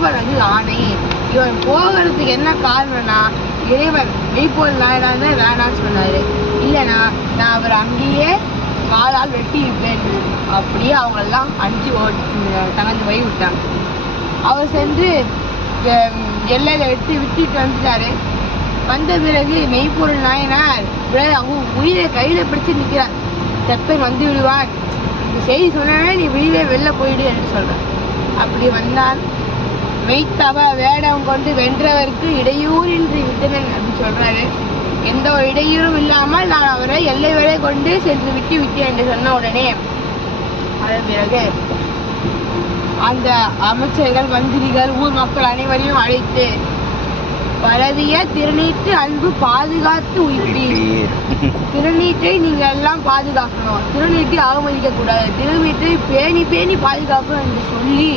இறைவனது ஆணை இவன் போகிறதுக்கு என்ன காரணம்னா இறைவன் மெய்ப்போல் நாயனார் தான் சொன்னார். சொன்னாரு இல்லைனா நான் அவர் அங்கேயே காலால் வெட்டி இருப்பேன் அப்படியே அவங்களெல்லாம் அஞ்சு ஓடி போய் விட்டாங்க. அவர் சென்று எல்லையில் எல்லையில வெட்டி விட்டுட்டு வந்துட்டாரு. வந்த பிறகு மெய்ப்பொருள் நாயனார் அவங்க உயிரை கையில் பிடிச்சி நிற்கிறார் செப்பன் வந்து விடுவான். இந்த செய்தி சொன்னே நீ வெளியே வெளில போயிடு என்று சொல்கிறேன் அப்படி வந்தான் மெய்த்தவ வேடம் கொண்டு வென்றவருக்கு இடையூறின்றி விட்டனன் அப்படின்னு சொல்றாரு. எந்த ஒரு இடையூறும் இல்லாமல் நான் அவரை எல்லை வரை கொண்டு சென்று விட்டு விட்டேன் என்று சொன்ன உடனே அதன் பிறகு அந்த அமைச்சர்கள் மந்திரிகள் ஊர் மக்கள் அனைவரையும் அழைத்து பரவிய திருநீற்று அன்பு பாதுகாத்து உயிர்ப்பீர் திருநீற்றை நீங்க எல்லாம் பாதுகாக்கணும். திருநீட்டை அவமதிக்க கூடாது திருநீற்றை பேணி பேணி பாதுகாக்கணும் என்று சொல்லி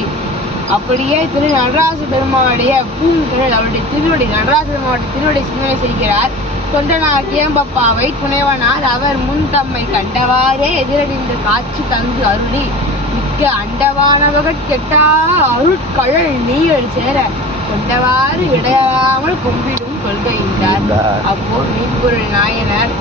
அப்படியே திரு நடராஜ பெருமானுடைய பூங்குழல் அவருடைய திருவடி நடராஜ பெருமாவுடைய திருவடி சிந்தனை செய்கிறார் தொண்டனார் கேம்பப்பாவை துணைவனால் அவர் முன் தம்மை கண்டவாறே எதிரடிந்த காட்சி தந்து அருளி. மிக்க அண்டவானவகட் கெட்டா அருட்கழல் நீர் சேர. கொண்டவாறு இடையாமல் கும்பிடும் கொள்கை என்றார். அப்போ மீன்பொருள் நாயனர்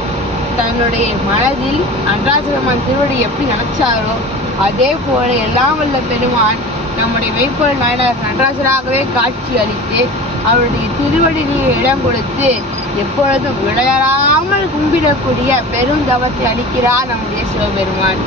தன்னுடைய மனதில் நடராஜபெருமான் திருவடி எப்படி நினைச்சாரோ அதே போல எல்லாம் வல்ல பெருமான் நம்முடைய மெய்ப்பொருள் நாயனர் நடராஜராகவே காட்சி அளித்து அவருடைய திருவடி நீர் இடம் கொடுத்து எப்பொழுதும் விளையாடாமல் கும்பிடக்கூடிய பெரும் தவத்தை அளிக்கிறார் நம்முடைய சிவபெருமான்.